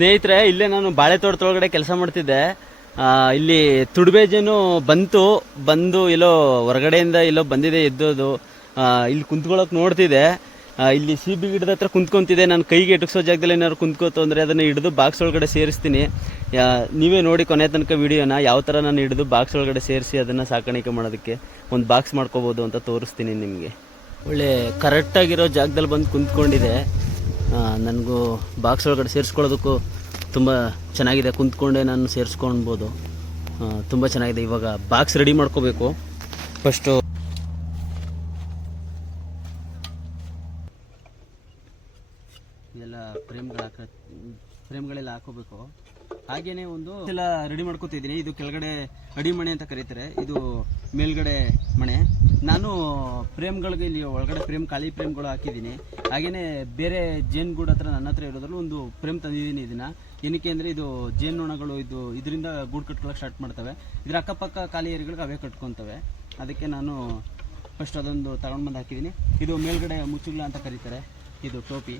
ಸ್ನೇಹಿತರೆ, ಇಲ್ಲೇ ನಾನು ಬಾಳೆ ತೋಟದೊಳಗಡೆ ಕೆಲಸ ಮಾಡ್ತಿದ್ದೆ. ಇಲ್ಲಿ ತುಡ್ಬೇಜೇನು ಬಂತು, ಬಂದು ಎಲ್ಲೋ ಹೊರಗಡೆಯಿಂದ ಇಲ್ಲೋ ಬಂದಿದೆ ಎದ್ದೋದು. ಇಲ್ಲಿ ಕುಂತ್ಕೊಳ್ಳೋಕೆ ನೋಡ್ತಿದೆ ಇಲ್ಲಿ ಸೀಬಿ ಗಿಡದ ಹತ್ರ ಕುಂತ್ಕೊಂತಿದೆ ನಾನು ಕೈಗೆ ಎಟಕ್ಸೋ ಜಾಗದಲ್ಲಿ ಏನಾದ್ರು ಕುಂತ್ಕೋತು ಅಂದರೆ ಅದನ್ನು ಹಿಡಿದು ಬಾಕ್ಸ್ ಒಳಗಡೆ ಸೇರಿಸ್ತೀನಿ. ನೀವೇ ನೋಡಿ ಕೊನೆ ತನಕ ವಿಡಿಯೋನ, ಯಾವ ಥರ ನಾನು ಹಿಡಿದು ಬಾಕ್ಸ್ ಒಳಗಡೆ ಸೇರಿಸಿ ಅದನ್ನು ಸಾಕಾಣಿಕೆ ಮಾಡೋದಕ್ಕೆ ಒಂದು ಬಾಕ್ಸ್ ಮಾಡ್ಕೋಬೋದು ಅಂತ ತೋರಿಸ್ತೀನಿ ನಿಮಗೆ. ಒಳ್ಳೆ ಕರೆಕ್ಟಾಗಿರೋ ಜಾಗದಲ್ಲಿ ಬಂದು ಕುಂತ್ಕೊಂಡಿದೆ. ನನಗೂ ಬಾಕ್ಸ್ ಒಳಗಡೆ ಸೇರಿಸ್ಕೊಳ್ಳೋದಕ್ಕೂ ತುಂಬ ಚೆನ್ನಾಗಿದೆ. ಕುಂತ್ಕೊಂಡೆ ನಾನು ಸೇರಿಸ್ಕೊಳ್ಬೋದು ತುಂಬ ಚೆನ್ನಾಗಿದೆ. ಇವಾಗ ಬಾಕ್ಸ್ ರೆಡಿ ಮಾಡ್ಕೋಬೇಕು. ಫಸ್ಟು ಎಲ್ಲ ಫ್ರೇಮ್ಗಳು ಹಾಕ ಫ್ರೇಮ್ಗಳೆಲ್ಲ ಹಾಕೋಬೇಕು. ಹಾಗೇನೆ ಒಂದು ಎಲ್ಲ ರೆಡಿ ಮಾಡ್ಕೋತಿದ್ದೀನಿ ಇದು ಕೆಳಗಡೆ ಅಡಿ ಮಣೆ ಅಂತ ಕರೀತಾರೆ. ಇದು ಮೇಲ್ಗಡೆ ಮಣೆ. ನಾನು ಫ್ರೇಮ್ಗಳಿಗೆ ಇಲ್ಲಿ ಒಳಗಡೆ ಫ್ರೇಮ್ ಖಾಲಿ ಫ್ರೇಮ್ಗಳು ಹಾಕಿದ್ದೀನಿ. ಹಾಗೇನೆ ಬೇರೆ ಜೇನುಗೂಡು ಹತ್ರ ನನ್ನ ಹತ್ರ ಇರೋದ್ರಲ್ಲಿ ಒಂದು ಫ್ರೇಮ್ ತಂದಿದ್ದೀನಿ ಇದನ್ನ. ಏನಕ್ಕೆ ಅಂದರೆ ಇದು ಜೇನುನೊಣಗಳು ಇದು ಇದರಿಂದ ಗೂಡು ಕಟ್ಕೊಳ್ಳೋಕೆ ಸ್ಟಾರ್ಟ್ ಮಾಡ್ತವೆ. ಇದರ ಅಕ್ಕಪಕ್ಕ ಖಾಲಿ ಏರಿಗಳಿಗೆ ಅವೇ ಕಟ್ಕೊತವೆ ಅದಕ್ಕೆ ನಾನು ಫಸ್ಟ್ ಅದೊಂದು ತಗೊಂಡು ಬಂದು ಹಾಕಿದ್ದೀನಿ. ಇದು ಮೇಲ್ಗಡೆ ಮುಚ್ಚುಗ್ಲ ಅಂತ ಕರೀತಾರೆ. ಇದು ಟೋಪಿ.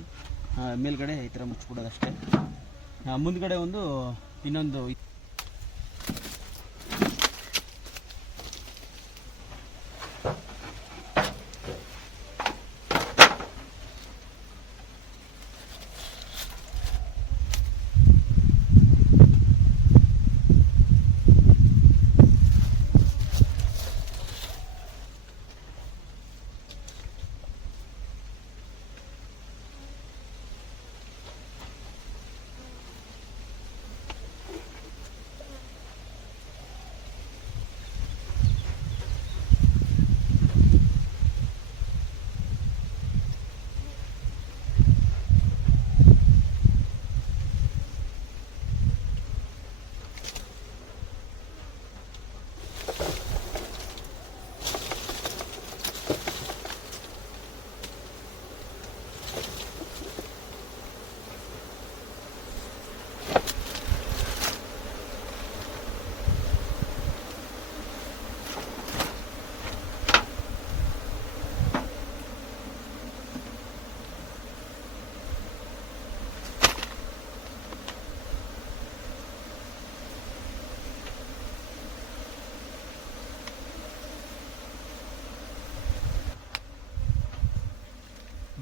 ಮೇಲ್ಗಡೆ ಈ ಥರ ಮುಚ್ಚಿಬಿಡೋದಷ್ಟೇ ಆ, ಮುಂದ್ಗಡೆ ಒಂದು ಇನ್ನೊಂದು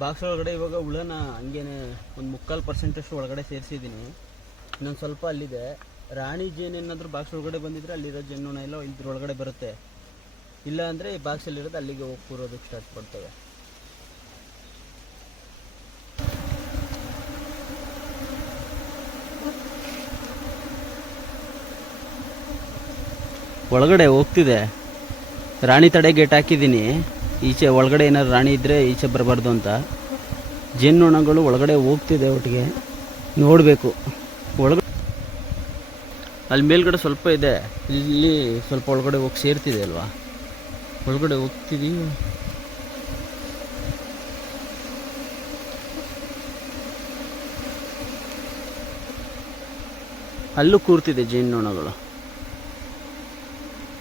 ಬಾಕ್ಸ್ ಒಳಗಡೆ ಇವಾಗ ಹುಳನ ಹಂಗೇನೆ ಒಂದು ಮುಕ್ಕಾಲು ಪರ್ಸೆಂಟಷ್ಟು ಒಳಗಡೆ ಸೇರಿಸಿದ್ದೀನಿ. ಇನ್ನೊಂದು ಸ್ವಲ್ಪ ಅಲ್ಲಿದೆ. ರಾಣಿ ಜೇನು ಏನಾದರೂ ಬಾಕ್ಸ್ ಒಳಗಡೆ ಬಂದಿದ್ರೆ ಅಲ್ಲಿರೋ ಜೇನು ಎಲ್ಲ ಇದ್ರ ಒಳಗಡೆ ಬರುತ್ತೆ. ಇಲ್ಲ ಅಂದರೆ ಈ ಬಾಕ್ಸಲ್ಲಿರೋದು ಅಲ್ಲಿಗೆ ಹೋಗಿ ಕೂರೋದಕ್ಕೆ ಸ್ಟಾರ್ಟ್ ಮಾಡ್ತವೆ. ಒಳಗಡೆ ಹೋಗ್ತಿದೆ. ರಾಣಿ ತಡೆ ಗೇಟ್ ಹಾಕಿದ್ದೀನಿ. ಈಚೆ ಒಳಗಡೆ ಏನಾದ್ರು ರಾಣಿ ಇದ್ದರೆ ಈಚೆ ಬರಬಾರ್ದು ಅಂತ. ಜೇನುನೊಣಗಳು ಒಳಗಡೆ ಹೋಗ್ತಿದೆ ಒಟ್ಟಿಗೆ. ನೋಡಬೇಕು. ಒಳಗಡೆ ಅಲ್ಲಿ ಮೇಲ್ಗಡೆ ಸ್ವಲ್ಪ ಇದೆ. ಇಲ್ಲಿ ಸ್ವಲ್ಪ ಒಳಗಡೆ ಹೋಗಿ ಸೇರ್ತಿದೆ ಅಲ್ವಾ? ಒಳಗಡೆ ಹೋಗ್ತಿದೀವಿ. ಅಲ್ಲೂ ಕೂರ್ತಿದೆ ಜೇನುನೊಣಗಳು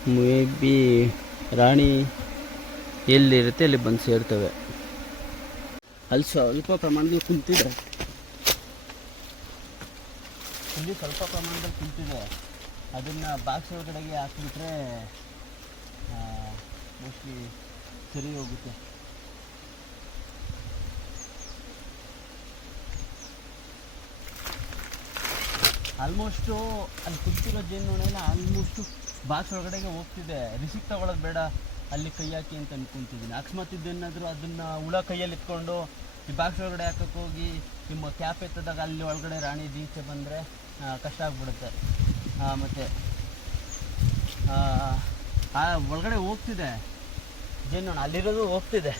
ಮೇ ಬಿ ರಾಣಿ ಎಲ್ಲಿರುತ್ತೆ ಅಲ್ಲಿ ಬಂದು ಸೇರ್ತವೆ. ಅಲ್ಲಿ ಸ್ವಲ್ಪ ಪ್ರಮಾಣದಲ್ಲಿ ಕುಂತಿದೆ. ಇಲ್ಲಿ ಸ್ವಲ್ಪ ಪ್ರಮಾಣದಲ್ಲಿ ಕುಂತಿದೆ. ಅದನ್ನು ಬಾಕ್ಸ್ ಒಳಗಡೆಗೆ ಹಾಕಿಬಿಟ್ರೆ ಮೋಸ್ಟ್ಲಿ ಸರಿ ಹೋಗುತ್ತೆ. ಆಲ್ಮೋಸ್ಟು ಅಲ್ಲಿ ಕುಂತಿರೋ ಜೇನು ಆಲ್ಮೋಸ್ಟು ಬಾಕ್ಸ್ ಒಳಗಡೆಗೆ ಹೋಗ್ತಿದೆ. ರಿಸಿಕ್ ತಗೊಳ್ಳೋದು ಬೇಡ. ಅಲ್ಲಿ ಕೈ ಹಾಕಿ ಅಂತ ಅನ್ಕೊಂತಿದ್ದೀನಿ ಅಕಸ್ಮಾತ್ ಇದೇನಾದರೂ ಅದನ್ನು ಹುಳ ಕೈಯಲ್ಲಿ ಇಟ್ಕೊಂಡು ಈ ಬಾಕ್ಸ್ ಒಳಗಡೆ ಹಾಕಕ್ಕೆ ಹೋಗಿ ನಿಮ್ಮ ಕ್ಯಾಪ್ ಎತ್ತದಾಗ ಅಲ್ಲಿ ಒಳಗಡೆ ರಾಣಿ ಈಚೆ ಬಂದರೆ ಕಷ್ಟ ಆಗ್ಬಿಡುತ್ತೆ. ಮತ್ತು, ಆ ಒಳಗಡೆ ಹೋಗ್ತಿದೆ. ಜೇನು ಅಲ್ಲಿರೋದು ಹೋಗ್ತಿದೆ.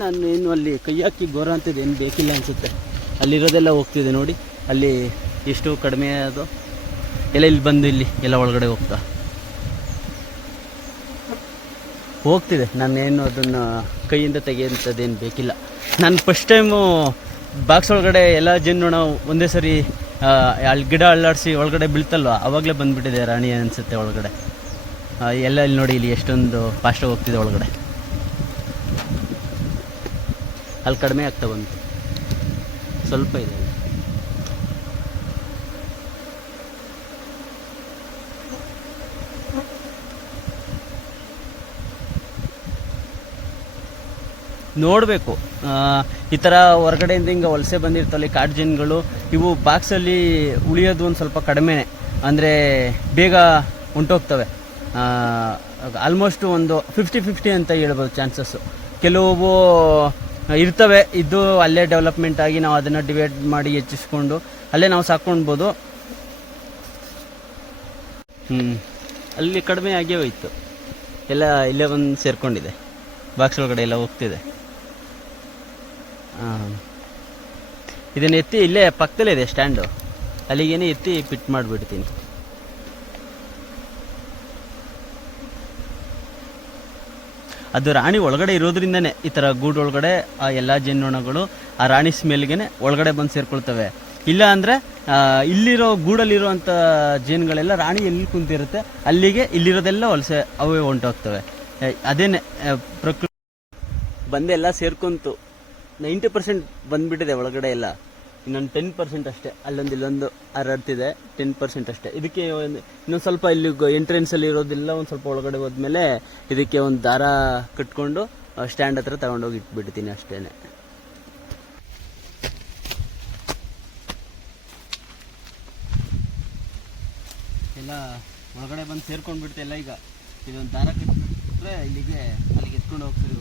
ನಾನು ಏನು ಅಲ್ಲಿ ಕೈ ಹಾಕಿ ಗೋರ ಅಂತಿದೆ ಏನು ಬೇಕಿಲ್ಲ ಅನಿಸುತ್ತೆ. ಅಲ್ಲಿರೋದೆಲ್ಲ ಹೋಗ್ತಿದೆ ನೋಡಿ, ಅಲ್ಲಿ ಎಷ್ಟು ಕಡಿಮೆ ಅದು. ಎಲ್ಲ ಇಲ್ಲಿ ಬಂದು ಇಲ್ಲಿ, ಎಲ್ಲ ಒಳಗಡೆ ಹೋಗ್ತಾ. ಹೋಗ್ತಿದೆ. ನಾನೇನು ಅದನ್ನು ಕೈಯಿಂದ ತೆಗೆಯುವಂಥದ್ದೇನು ಬೇಕಿಲ್ಲ. ನಾನು ಫಸ್ಟ್ ಟೈಮು ಬಾಕ್ಸ್ ಒಳಗಡೆ ಎಲ್ಲ ಜೇನುನೊಣ ಒಂದೇ ಸರಿ ಅಲ್ಲಿ ಗಿಡ ಅಳ್ಳಾಡಿಸಿ ಒಳಗಡೆ ಬೀಳ್ತಲ್ವ? ಅವಾಗಲೇ ಬಂದುಬಿಟ್ಟಿದೆ ರಾಣಿ ಅನಿಸುತ್ತೆ ಒಳಗಡೆ. ಎಲ್ಲ ಇಲ್ಲಿ ನೋಡಿ ಇಲ್ಲಿ ಎಷ್ಟೊಂದು ಫಾಸ್ಟಾಗಿ ಹೋಗ್ತಿದೆ ಒಳಗಡೆ. ಅಲ್ಲಿ ಕಡಿಮೆ ಆಗ್ತಾ ಬಂತು. ಸ್ವಲ್ಪ ಇದೆ ನೋಡಬೇಕು. ಈ ಥರ ಹೊರಗಡೆಯಿಂದ ಹಿಂಗೆ ವಲಸೆ ಬಂದಿರ್ತಲ್ಲ ಕಾಡು ಜೀನ್ಗಳು, ಇವು ಬಾಕ್ಸಲ್ಲಿ ಉಳಿಯೋದು ಒಂದು ಸ್ವಲ್ಪ ಕಡಿಮೆ ಅಂದರೆ ಬೇಗ ಹೊಂಟೋಗ್ತವೆ ಆಲ್ಮೋಸ್ಟ್ ಒಂದು ಫಿಫ್ಟಿ ಫಿಫ್ಟಿ ಅಂತ ಹೇಳ್ಬೋದು ಚಾನ್ಸಸ್ಸು ಕೆಲವು ಇರ್ತವೆ, ಇದ್ದು ಅಲ್ಲೇ ಡೆವಲಪ್ಮೆಂಟ್ ಆಗಿ ನಾವು ಅದನ್ನು ಡಿವೈಡ್ ಮಾಡಿ ಹೆಚ್ಚಿಸ್ಕೊಂಡು ಅಲ್ಲೇ ನಾವು ಸಾಕ್ಕೊಳ್ಬೋದು ಹ್ಞೂ ಅಲ್ಲಿ ಕಡಿಮೆ ಆಗೇ ಹೋಯ್ತು. ಎಲ್ಲ ಇಲ್ಲೇ ಬಂದು ಸೇರಿಕೊಂಡಿದೆ. ಬಾಕ್ಸ್ ಒಳಗಡೆ ಎಲ್ಲ ಹೋಗ್ತಿದೆ. ಹಾಂ ಇದನ್ನು ಎತ್ತಿ ಇಲ್ಲೇ ಪಕ್ಕದಲ್ಲೇ ಇದೆ ಸ್ಟ್ಯಾಂಡು. ಅಲ್ಲಿಗೇನೆ ಎತ್ತಿ ಫಿಟ್ ಮಾಡಿಬಿಡ್ತೀನಿ. ಅದು ರಾಣಿ ಒಳಗಡೆ ಇರೋದ್ರಿಂದನೇ ಈ ಥರ ಗೂಡು ಒಳಗಡೆ ಆ ಎಲ್ಲ ಜೇನುನೊಣಗಳು ಆ ರಾಣಿ ಸ್ಮೆಲ್ಗೆ ಒಳಗಡೆ ಬಂದು ಸೇರ್ಕೊಳ್ತವೆ. ಇಲ್ಲ ಅಂದರೆ ಇಲ್ಲಿರೋ ಗೂಡಲ್ಲಿರುವಂಥ ಜೇನುಗಳೆಲ್ಲ ರಾಣಿ ಎಲ್ಲಿ ಕುಂತಿರುತ್ತೆ, ಅಲ್ಲಿಗೆ ಇಲ್ಲಿರೋದೆಲ್ಲ ವಲಸೆ ಅವೇ ಹೊಂಟೋಗ್ತವೆ. ಅದೇನೆ ಪ್ರಕೃತಿ ಬಂದೆಲ್ಲ ಸೇರ್ಕೊಂತು. ನೈಂಟಿ ಪರ್ಸೆಂಟ್ ಬಂದ್ಬಿಟ್ಟಿದೆ ಒಳಗಡೆ ಎಲ್ಲ. ಇನ್ನೊಂದು ಟೆನ್ ಪರ್ಸೆಂಟ್ ಅಷ್ಟೇ. ಅಲ್ಲೊಂದು ಇಲ್ಲೊಂದು ಹರಡ್ತಿದೆ. ಟೆನ್ ಪರ್ಸೆಂಟ್ ಅಷ್ಟೇ. ಇದಕ್ಕೆ ಇನ್ನೊಂದು ಸ್ವಲ್ಪ ಇಲ್ಲಿ ಎಂಟ್ರೆನ್ಸಲ್ಲಿ ಇರೋದಿಲ್ಲ, ಒಂದು ಸ್ವಲ್ಪ ಒಳಗಡೆ ಹೋದ್ಮೇಲೆ ಇದಕ್ಕೆ ಒಂದು ದಾರ ಕಟ್ಕೊಂಡು ಸ್ಟ್ಯಾಂಡ್ ಹತ್ರ ತಗೊಂಡೋಗಿ ಇಟ್ಬಿಡ್ತೀನಿ ಅಷ್ಟೇನೆ. ಎಲ್ಲ ಒಳಗಡೆ ಬಂದು ಸೇರ್ಕೊಂಡ್ಬಿಡ್ತೆ ಎಲ್ಲ ಈಗ. ಇದೊಂದು ದಾರ ಕಟ್ಟಿಬಿಟ್ರೆ ಇಲ್ಲಿಗೆ ಅಲ್ಲಿಗೆ ಎತ್ಕೊಂಡು ಹೋಗ್ತೀವಿ.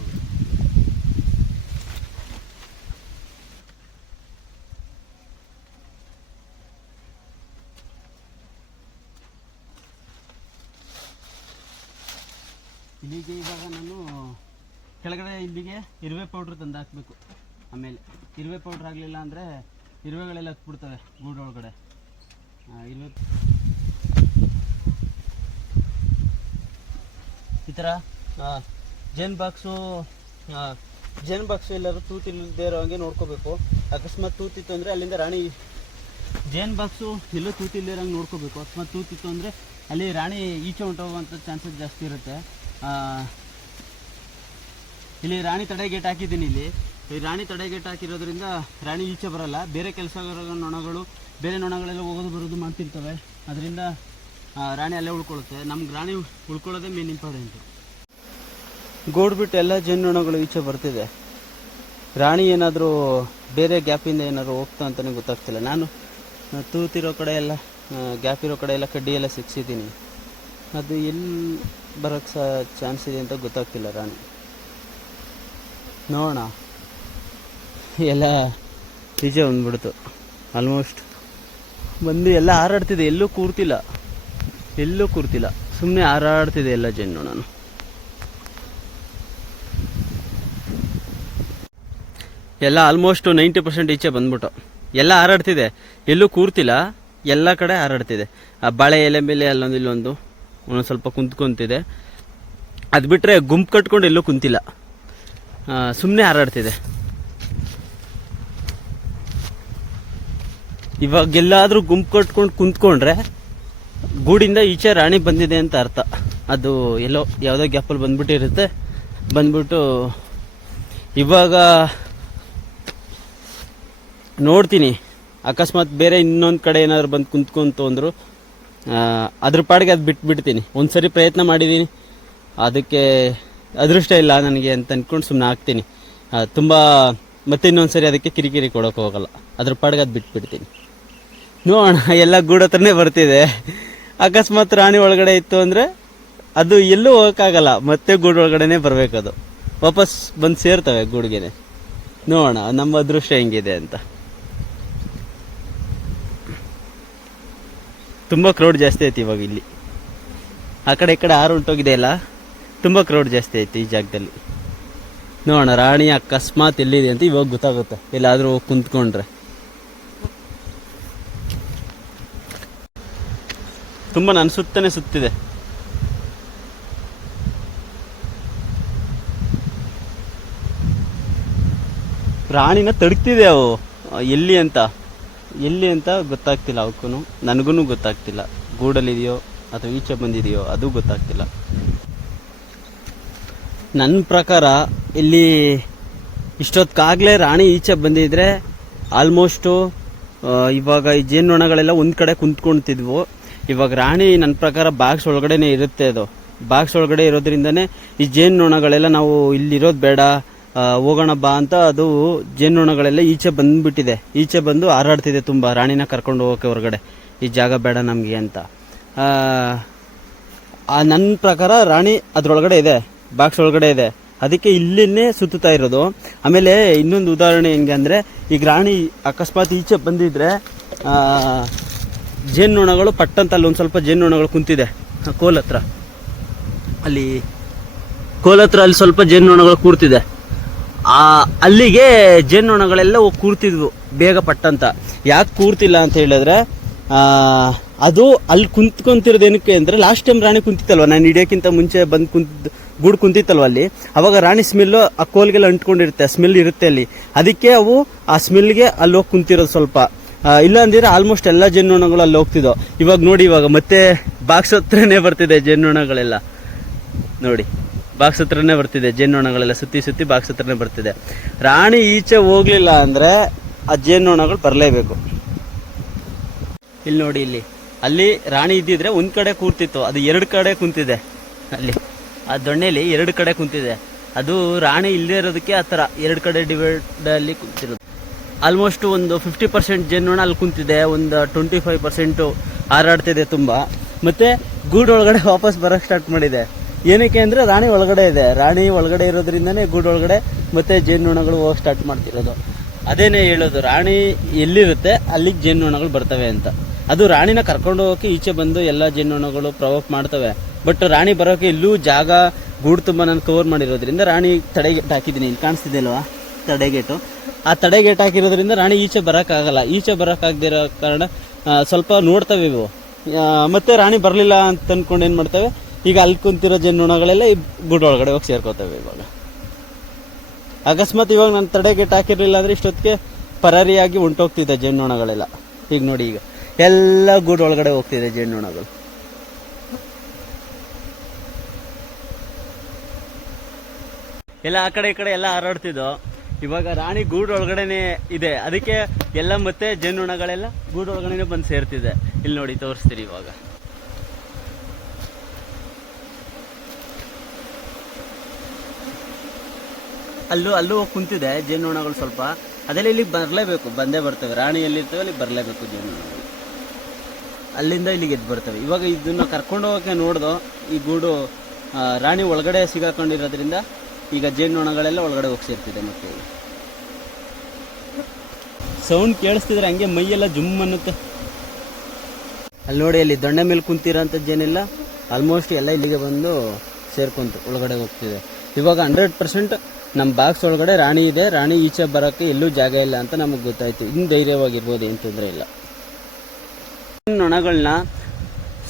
ಇಲ್ಲಿಗೆ ಇವಾಗ ನಾನು ಕೆಳಗಡೆ ಇಲ್ಲಿಗೆ ಇರುವೆ ಪೌಡ್ರ್ ತಂದು ಹಾಕಬೇಕು. ಆಮೇಲೆ ಇರುವೆ ಪೌಡ್ರ್ ಆಗಲಿಲ್ಲ ಅಂದರೆ ಇರುವೆಗಳೆಲ್ಲ ಹತ್ಬಿಡ್ತವೆ ಗೂಡು ಒಳಗಡೆ ಆ, ಇರುವೆ ಈ ಥರ ಜೇನು ಬಾಕ್ಸು ಜೇನು ಬಾಕ್ಸು ಎಲ್ಲರೂ ತೂತಿಲ್ಲದೆ ಇರೋ ಹಾಗೆ ನೋಡ್ಕೋಬೇಕು. ಅಕಸ್ಮಾತ್ ತೂತಿತ್ತು ಅಂದರೆ ಅಲ್ಲಿಂದ ರಾಣಿ ಜೇನು ಬಾಕ್ಸು ಎಲ್ಲೂ ತೂತಿಲ್ದಿರಂಗೆ ನೋಡ್ಕೋಬೇಕು. ಅಕಸ್ಮಾತ್ ತೂತಿತ್ತು ಅಂದರೆ ಅಲ್ಲಿ ರಾಣಿ ಈಚೆ ಹೊಂಟೋಗುವಂಥ ಚಾನ್ಸಸ್ ಜಾಸ್ತಿ ಇರುತ್ತೆ. ಇಲ್ಲಿ ರಾಣಿ ತಡೆ ಗೇಟ್ ಹಾಕಿದ್ದೀನಿ ಇಲ್ಲಿ. ಈ ರಾಣಿ ತಡೆ ಗೇಟ್ ಹಾಕಿರೋದ್ರಿಂದ ರಾಣಿ ಈಚೆ ಬರಲ್ಲ. ಬೇರೆ ಕೆಲಸ ನೊಣಗಳು, ಬೇರೆ ನೊಣಗಳೆಲ್ಲ ಹೋಗೋದು ಬರೋದು ಮಾಡ್ತಿರ್ತವೆ. ಅದರಿಂದ ರಾಣಿ ಅಲ್ಲೇ ಉಳ್ಕೊಳ್ಳುತ್ತೆ. ನಮ್ಗೆ ರಾಣಿ ಉಳ್ಕೊಳ್ಳೋದೇ ಮೇನ್ ಇಂಪಾರ್ಟೆಂಟು ಗೂಡು ಬಿಟ್ಟು ಎಲ್ಲ ಜೇನುನೊಣಗಳು ಈಚೆ ಬರ್ತಿದೆ. ರಾಣಿ ಏನಾದರೂ ಬೇರೆ ಗ್ಯಾಪಿಂದ ಏನಾದರೂ ಹೋಗ್ತಾ ಅಂತಲೇ ಗೊತ್ತಾಗ್ತಿಲ್ಲ. ನಾನು ತೂತಿರೋ ಕಡೆ ಎಲ್ಲ ಗ್ಯಾಪ್ ಇರೋ ಕಡೆ ಎಲ್ಲ ಕಡ್ಡಿ ಎಲ್ಲ ಸಿಕ್ಸಿದ್ದೀನಿ. ಅದು ಎಲ್ಲಿ ಬರೋಕ್ಕೆ ಸಹ ಚಾನ್ಸ್ ಇದೆ ಅಂತ ಗೊತ್ತಾಗ್ತಿಲ್ಲ ರಾಣಿ. ನೋಡೋಣ. ಎಲ್ಲ ನಿಜ ಬಂದ್ಬಿಡ್ತು. ಆಲ್ಮೋಸ್ಟ್ ಬಂದು ಎಲ್ಲ ಹಾರಾಡ್ತಿದೆ. ಎಲ್ಲೂ ಕೂರ್ತಿಲ್ಲ. ಎಲ್ಲೂ ಕೂರ್ತಿಲ್ಲ. ಸುಮ್ಮನೆ ಹಾರಾಡ್ತಿದೆ ಎಲ್ಲ ಜೇನು ನಾನು. ಎಲ್ಲ ಆಲ್ಮೋಸ್ಟ್ ನೈಂಟಿ ಪರ್ಸೆಂಟ್ ಈಚೆ ಬಂದ್ಬಿಟ್ಟು. ಎಲ್ಲ ಹಾರಾಡ್ತಿದೆ. ಎಲ್ಲೂ ಕೂರ್ತಿಲ್ಲ. ಎಲ್ಲ ಕಡೆ ಹಾರಾಡ್ತಿದೆ. ಆ ಬಾಳೆ ಎಲೆ ಮೇಲೆ ಅಲ್ಲೊಂದು ಇಲ್ಲೊಂದು. ಒಂದೊಂದು ಸ್ವಲ್ಪ ಕುಂತ್ಕೊಂತಿದೆ. ಅದು ಬಿಟ್ಟರೆ ಗುಂಪು ಕಟ್ಕೊಂಡು ಎಲ್ಲೂ ಕುಂತಿಲ್ಲ. ಸುಮ್ಮನೆ ಹಾರಾಡ್ತಿದೆ. ಇವಾಗೆಲ್ಲಾದರೂ ಗುಂಪು ಕಟ್ಕೊಂಡು ಕುಂತ್ಕೊಂಡ್ರೆ ಗೂಡಿಂದ ಈಚೆ ರಾಣಿ ಬಂದಿದೆ ಅಂತ ಅರ್ಥ. ಅದು ಎಲ್ಲೋ ಯಾವುದೋ ಗ್ಯಾಪಲ್ಲಿ ಬಂದ್ಬಿಟ್ಟಿರುತ್ತೆ. ಬಂದ್ಬಿಟ್ಟು ಇವಾಗ ನೋಡ್ತೀನಿ. ಅಕಸ್ಮಾತ್ ಬೇರೆ ಇನ್ನೊಂದು ಕಡೆ ಏನಾದ್ರು ಬಂದು ಕುಂತ್ಕೊಂತು ಅಂದರು ಅದ್ರ ಪಾಡಿಗೆ ಅದು ಬಿಟ್ಬಿಡ್ತೀನಿ ಒಂದು ಸರಿ ಪ್ರಯತ್ನ ಮಾಡಿದ್ದೀನಿ ಅದಕ್ಕೆ ಅದೃಷ್ಟ ಇಲ್ಲ ನನಗೆ ಅಂತ ಅಂದ್ಕೊಂಡು ಸುಮ್ಮನೆ ಹಾಕ್ತೀನಿ. ತುಂಬ ಮತ್ತೆ ಇನ್ನೊಂದು ಸರಿ ಅದಕ್ಕೆ ಕಿರಿಕಿರಿ ಕೊಡೋಕೆ ಹೋಗಲ್ಲ. ಅದ್ರ ಪಾಡಿಗೆ ಅದು ಬಿಟ್ಬಿಡ್ತೀನಿ ನೋಡೋಣ, ಎಲ್ಲ ಗೂಡು ಹತ್ರನೇ ಬರ್ತಿದೆ. ಅಕಸ್ಮಾತ್ ರಾಣಿ ಒಳಗಡೆ ಇತ್ತು ಅಂದರೆ ಅದು ಎಲ್ಲೂ ಹೋಗೋಕ್ಕಾಗಲ್ಲ. ಮತ್ತೆ ಗೂಡು ಒಳಗಡೆನೇ ಬರಬೇಕದು. ವಾಪಸ್ ಬಂದು ಸೇರ್ತವೆ ಗೂಡುಗೆನೆ. ನೋಡೋಣ, ನಮ್ಮ ಅದೃಷ್ಟ ಹೆಂಗಿದೆ ಅಂತ. ತುಂಬ ಕ್ರೌಡ್ ಜಾಸ್ತಿ ಐತಿ ಇವಾಗ ಇಲ್ಲಿ. ಆ ಕಡೆ, ಈ ಕಡೆ ಆರು ಉಂಟೋಗಿದೆ ಅಲ್ಲ? ತುಂಬ ಕ್ರೌಡ್ ಜಾಸ್ತಿ ಐತಿ ಈ ಜಾಗದಲ್ಲಿ. ನೋಡೋಣ, ರಾಣಿ ಅಕಸ್ಮಾತ್ ಎಲ್ಲಿದೆ ಅಂತ ಇವಾಗ ಗೊತ್ತಾಗುತ್ತೆ. ಎಲ್ಲಾದರೂ ಹೋಗಿ ಕುಂತ್ಕೊಂಡ್ರೆ. ತುಂಬ ನನ್ನ ಸುತ್ತನೇ ಸುತ್ತಿದೆ. ರಾಣಿನ ತಡಕ್ತಿದೆ ಅವು. ಎಲ್ಲಿ ಅಂತ? ಎಲ್ಲಿ ಅಂತ ಗೊತ್ತಾಗ್ತಿಲ್ಲ ಅವಕ್ಕೂ ನನಗೂ ಗೊತ್ತಾಗ್ತಿಲ್ಲ. ಗೂಡಲ್ಲಿದೆಯೋ ಅಥವಾ ಈಚೆ ಬಂದಿದೆಯೋ ಅದು ಗೊತ್ತಾಗ್ತಿಲ್ಲ. ನನ್ನ ಪ್ರಕಾರ ಇಲ್ಲಿ ಇಷ್ಟೊತ್ತಾಗಲೇ ರಾಣಿ ಈಚೆ ಬಂದಿದ್ರೆ ಆಲ್ಮೋಸ್ಟು ಇವಾಗ ಈ ಜೇನುನೊಣಗಳೆಲ್ಲ ಒಂದು ಕಡೆ ಕುಂತ್ಕೊಳ್ತಿದ್ವು. ಇವಾಗ ರಾಣಿ ನನ್ನ ಪ್ರಕಾರ ಬಾಕ್ಸ್ ಒಳಗಡೆನೇ ಇರುತ್ತೆ ಅದು. ಬಾಕ್ಸ್ ಒಳಗಡೆ ಇರೋದ್ರಿಂದನೇ ಈ ಜೇನುನೊಣಗಳೆಲ್ಲ ನಾವು ಇಲ್ಲಿರೋದು ಬೇಡ. ಹೋಗೋಣ ಬಾ ಅಂತ ಅದು ಜೇನುಣಗಳೆಲ್ಲ ಈಚೆ ಬಂದ್ಬಿಟ್ಟಿದೆ. ಈಚೆ ಬಂದು ಹಾರಾಡ್ತಿದೆ ತುಂಬ. ರಾಣಿನ ಕರ್ಕೊಂಡು ಹೋಗೋಕೆ ಹೊರಗಡೆ. ಈ ಜಾಗ ಬೇಡ ನಮಗೆ ಅಂತ. ನನ್ನ ಪ್ರಕಾರ ರಾಣಿ ಅದರೊಳಗಡೆ ಇದೆ. ಬಾಕ್ಸ್ ಒಳಗಡೆ ಇದೆ. ಅದಕ್ಕೆ ಇಲ್ಲಿನೇ ಸುತ್ತುತ್ತಾ ಇರೋದು. ಆಮೇಲೆ ಇನ್ನೊಂದು ಉದಾಹರಣೆ ಹೆಂಗೆ ಅಂದರೆ ಈಗ ರಾಣಿ ಅಕಸ್ಮಾತ್ ಈಚೆ ಬಂದಿದ್ರೆ ಆ, ಜೇನುನೊಣಗಳು ಪಟ್ಟಂತ ಅಲ್ಲಿ ಒಂದು ಸ್ವಲ್ಪ ಜೇನುನೊಣಗಳು ಕುಂತಿದೆ. ಕೋಲ್ ಹತ್ರ. ಅಲ್ಲಿ ಕೋಲ್ ಹತ್ರ ಅಲ್ಲಿ ಸ್ವಲ್ಪ ಜೇನುನೊಣಗಳು ಕೂರ್ತಿದೆ. ಆ, ಅಲ್ಲಿಗೆ ಜೇನುನೊಣಗಳೆಲ್ಲ ಹೋಗಿ ಕೂರ್ತಿದ್ವು, ಬೇಗ ಪಟ್ಟಂತ. ಯಾಕೆ ಕೂರ್ತಿಲ್ಲ ಅಂತ ಹೇಳಿದ್ರೆ ಅದು ಅಲ್ಲಿ ಕುಂತ್ಕೊಂತಿರೋದು ಏನಕ್ಕೆ ಅಂದರೆ ಲಾಸ್ಟ್ ಟೈಮ್ ರಾಣಿ ಕುಂತಿತ್ತಲ್ವ, ನಾನು ಹಿಡಿಯೋಕ್ಕಿಂತ ಮುಂಚೆ ಬಂದು ಕುಂತ, ಗೂಡು ಕುಂತಿತ್ತಲ್ವ ಅಲ್ಲಿ. ಅವಾಗ ರಾಣಿ ಸ್ಮೆಲ್ಲು ಆ ಕೋಲ್ಗೆಲ್ಲ ಅಂಟ್ಕೊಂಡಿರುತ್ತೆ ಸ್ಮೆಲ್ ಇರುತ್ತೆ ಅಲ್ಲಿ. ಅದಕ್ಕೆ ಅವು ಆ ಸ್ಮೆಲ್ಗೆ ಅಲ್ಲಿ ಹೋಗಿ ಕುಂತಿರೋದು ಸ್ವಲ್ಪ. ಇಲ್ಲ ಆಲ್ಮೋಸ್ಟ್ ಎಲ್ಲ ಜೇನುನೊಣಗಳು ಅಲ್ಲಿ ಹೋಗ್ತಿದ್ದವು ಇವಾಗ ನೋಡಿ ಇವಾಗ, ಮತ್ತೆ ಬಾಕ್ಸ್ ಹತ್ರನೇ ಬರ್ತಿದೆ ಜೇನುನೊಣಗಳೆಲ್ಲ. ನೋಡಿ. ಬಾಕ್ಸ್ ಹತ್ರನೇ ಬರ್ತಿದೆ. ಜೇನುನೊಣಗಳೆಲ್ಲ ಸುತ್ತಿ ಸುತ್ತಿ ಬಾಕ್ಸ್ ಹತ್ರನೇ ಬರ್ತಿದೆ. ರಾಣಿ ಈಚೆ ಹೋಗ್ಲಿಲ್ಲ ಅಂದ್ರೆ ಆ ಜೇನುನೊಣಗಳು ಬರಲೇಬೇಕು. ಇಲ್ಲಿ ನೋಡಿ ಇಲ್ಲಿ. ಅಲ್ಲಿ ರಾಣಿ ಇದ್ದಿದ್ರೆ ಒಂದು ಕಡೆ ಕೂರ್ತಿತ್ತು. ಅದು ಎರಡು ಕಡೆ ಕುಂತಿದೆ. ಅಲ್ಲಿ. ಆ ದೊಣ್ಣೆಲಿ ಎರಡು ಕಡೆ ಕುಂತಿದೆ. ಅದು ರಾಣಿ ಇಲ್ಲದೇ ಇರೋದಕ್ಕೆ ಆ ಥರ ಎರಡು ಕಡೆ ಡಿವೈಡ್ ಅಲ್ಲಿ ಕುಂತಿರೋದು. ಆಲ್ಮೋಸ್ಟ್ ಒಂದು ಫಿಫ್ಟಿ ಪರ್ಸೆಂಟ್ ಜೇನುನೊಣ ಅಲ್ಲಿ ಕುಂತಿದೆ. ಒಂದು ಟ್ವೆಂಟಿ ಫೈವ್ ಪರ್ಸೆಂಟು ಹಾರಾಡ್ತಿದೆ ತುಂಬ. ಮತ್ತೆ ಗೂಡು ಒಳಗಡೆ ವಾಪಸ್ ಬರೋಕ್ಕೆ ಸ್ಟಾರ್ಟ್ ಮಾಡಿದೆ. ಏನಕ್ಕೆ ಅಂದರೆ ರಾಣಿ ಒಳಗಡೆ ಇದೆ. ರಾಣಿ ಒಳಗಡೆ ಇರೋದ್ರಿಂದನೇ ಗೂಡು ಒಳಗಡೆ ಮತ್ತೆ ಜೇನುನೊಣಗಳು ಹೋಗಿ ಸ್ಟಾರ್ಟ್ ಮಾಡ್ತಿರೋದು. ಅದೇನೇ ಹೇಳೋದು, ರಾಣಿ ಎಲ್ಲಿರುತ್ತೆ, ಅಲ್ಲಿಗೆ ಜೇನುನೊಣಗಳು ಬರ್ತವೆ ಅಂತ. ಅದು ರಾಣಿನ ಕರ್ಕೊಂಡು ಹೋಗೋಕೆ ಈಚೆ ಬಂದು ಎಲ್ಲ ಜೇನುನೊಣಗಳು ಪ್ರವೋಕ್ ಮಾಡ್ತವೆ. ಬಟ್ ರಾಣಿ ಬರೋಕೆ ಇಲ್ಲೂ ಜಾಗ, ಗೂಡು ತುಂಬ ನಾನು ಕವರ್ ಮಾಡಿರೋದ್ರಿಂದ ರಾಣಿ ತಡೆಗೇಟ್ ಹಾಕಿದ್ದೀನಿ. ಇಲ್ಲಿ ಕಾಣಿಸ್ತಿದೆ ಅಲ್ವಾ? ತಡೆಗೇಟು. ಆ ತಡೆಗೇಟ್ ಹಾಕಿರೋದ್ರಿಂದ ರಾಣಿ ಈಚೆ ಬರೋಕ್ಕಾಗಲ್ಲ. ಈಚೆ ಬರೋಕ್ಕಾಗದಿರೋ ಕಾರಣ ಸ್ವಲ್ಪ ನೋಡ್ತವೆ ಇವು. ಮತ್ತೆ ರಾಣಿ ಬರಲಿಲ್ಲ ಅಂತ ಅಂದ್ಕೊಂಡು ಏನು ಮಾಡ್ತವೆ? ಈಗ ಅಲ್ಲಿ ಕುಂತಿರೋ ಜೇನುನೊಣಗಳೆಲ್ಲ ಈ ಗುಡ್ ಒಳಗಡೆ ಹೋಗಿ ಸೇರ್ಕೋತವೆ ಇವಾಗ. ಅಕಸ್ಮಾತ್ ಇವಾಗ ನಾನು ತಡೆಗೇಟ್ ಹಾಕಿರಲಿಲ್ಲ ಅಂದ್ರೆ ಇಷ್ಟೊತ್ತಿಗೆ ಪರಾರಿಯಾಗಿ ಹೊಂಟೋಗ್ತಿದ್ದೆ ಜೇನುನೊಣಗಳೆಲ್ಲ ಈಗ ನೋಡಿ ಈಗ. ಎಲ್ಲ ಗೂಡು ಒಳಗಡೆ ಹೋಗ್ತಿದೆ ಜೇನುನೊಣಗಳು ಎಲ್ಲ ಆ ಕಡೆ ಈ ಕಡೆ ಎಲ್ಲ ಹಾರಾಡ್ತಿದ್ದು. ಇವಾಗ ರಾಣಿ ಗೂಡು ಒಳಗಡೆನೆ ಇದೆ. ಅದಕ್ಕೆ ಎಲ್ಲ ಮತ್ತೆ ಜೇನುನೊಣಗಳೆಲ್ಲ ಗೂಡು ಒಳಗಡೆನೆ ಬಂದು ಸೇರ್ತಿದೆ. ಇಲ್ಲಿ ನೋಡಿ ತೋರಿಸ್ತೀರಿ ಇವಾಗ. ಅಲ್ಲೂ ಅಲ್ಲೂ ಹೋಗಿ ಕುಂತಿದೆ, ಜೇನುನೊಣಗಳು ಸ್ವಲ್ಪ. ಅದೆಲ್ಲ ಇಲ್ಲಿಗೆ ಬರಲೇಬೇಕು, ಬಂದೇ ಬರ್ತವೆ. ರಾಣಿ ಎಲ್ಲಿರ್ತವೆ, ಅಲ್ಲಿಗೆ ಬರಲೇಬೇಕು ಜೇನುನೊಣಗಳು. ಅಲ್ಲಿಂದ ಇಲ್ಲಿಗೆ ಎದ್ದು ಬರ್ತವೆ. ಇವಾಗ ಇದನ್ನು ಕರ್ಕೊಂಡು ಹೋಗೋಕೆ ನೋಡ್ದೋ, ಈ ಗೂಡು ರಾಣಿ ಒಳಗಡೆ ಸಿಗಾಕೊಂಡಿರೋದ್ರಿಂದ ಈಗ ಜೇನುನೊಣಗಳೆಲ್ಲ ಒಳಗಡೆ ಹೋಗಿ ಸೇರ್ತಿದೆ ಮತ್ತೆ. ಸೌಂಡ್ ಕೇಳಿಸ್ತಿದ್ರೆ ಹಂಗೆ ಮೈಯೆಲ್ಲ ಜುಮ್ ಅನ್ನುತ್ತೆ. ಅಲ್ಲಿ ನೋಡಿ, ಅಲ್ಲಿ ದೊಣ್ಣೆ ಮೇಲೆ ಕುಂತಿರೋಂಥ ಜೇನೆಲ್ಲ ಆಲ್ಮೋಸ್ಟ್ ಎಲ್ಲ ಇಲ್ಲಿಗೆ ಬಂದು ಸೇರ್ಕೊಂತು, ಒಳಗಡೆ ಹೋಗ್ತಿದೆ. ಇವಾಗ ಹಂಡ್ರೆಡ್ ಪರ್ಸೆಂಟ್ ನಮ್ಮ ಬಾಕ್ಸ್ ಒಳಗಡೆ ರಾಣಿ ಇದೆ. ರಾಣಿ ಈಚೆ ಬರೋಕ್ಕೆ ಎಲ್ಲೂ ಜಾಗ ಇಲ್ಲ ಅಂತ ನಮಗೆ ಗೊತ್ತಾಯಿತು. ಇನ್ನು ಧೈರ್ಯವಾಗಿರ್ಬೋದು, ಏನು ತೊಂದರೆ ಇಲ್ಲ. ನೊಣಗಳನ್ನ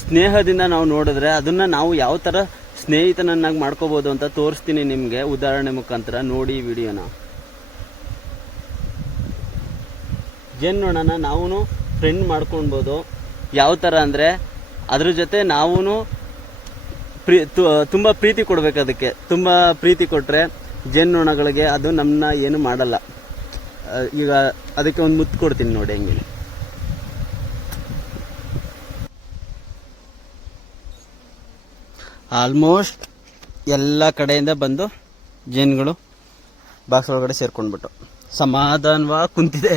ಸ್ನೇಹದಿಂದ ನಾವು ನೋಡಿದ್ರೆ ಅದನ್ನು ನಾವು ಯಾವ ಥರ ಸ್ನೇಹಿತನನ್ನಾಗಿ ಮಾಡ್ಕೋಬೋದು ಅಂತ ತೋರಿಸ್ತೀನಿ ನಿಮಗೆ ಉದಾಹರಣೆ ಮುಖಾಂತರ. ನೋಡಿ ವಿಡಿಯೋನ. ಜೇನೊಣನ ನಾವು ಫ್ರೆಂಡ್ ಮಾಡ್ಕೊಳ್ಬೋದು ಯಾವ ಥರ ಅಂದರೆ ಅದ್ರ ಜೊತೆ ನಾವು ಪ್ರೀ ತುಂಬ ಪ್ರೀತಿ ಕೊಡಬೇಕು ಅದಕ್ಕೆ. ತುಂಬ ಪ್ರೀತಿ ಕೊಟ್ಟರೆ ಜೇನ್ನೊಣಗಳಿಗೆ ಅದು ನಮ್ಮನ್ನ ಏನು ಮಾಡಲ್ಲ. ಈಗ ಅದಕ್ಕೆ ಒಂದು ಮುತ್ತು ಕೊಡ್ತೀನಿ ನೋಡಿ ಹಂಗೆ. ಆಲ್ಮೋಸ್ಟ್ ಎಲ್ಲ ಕಡೆಯಿಂದ ಬಂದು ಜೇನುಗಳು ಬಾಕ್ಸ್ ಒಳಗಡೆ ಸೇರ್ಕೊಂಡ್ಬಿಟ್ಟು. ಸಮಾಧಾನವಾಗಿ ಕುಂತಿದೆ.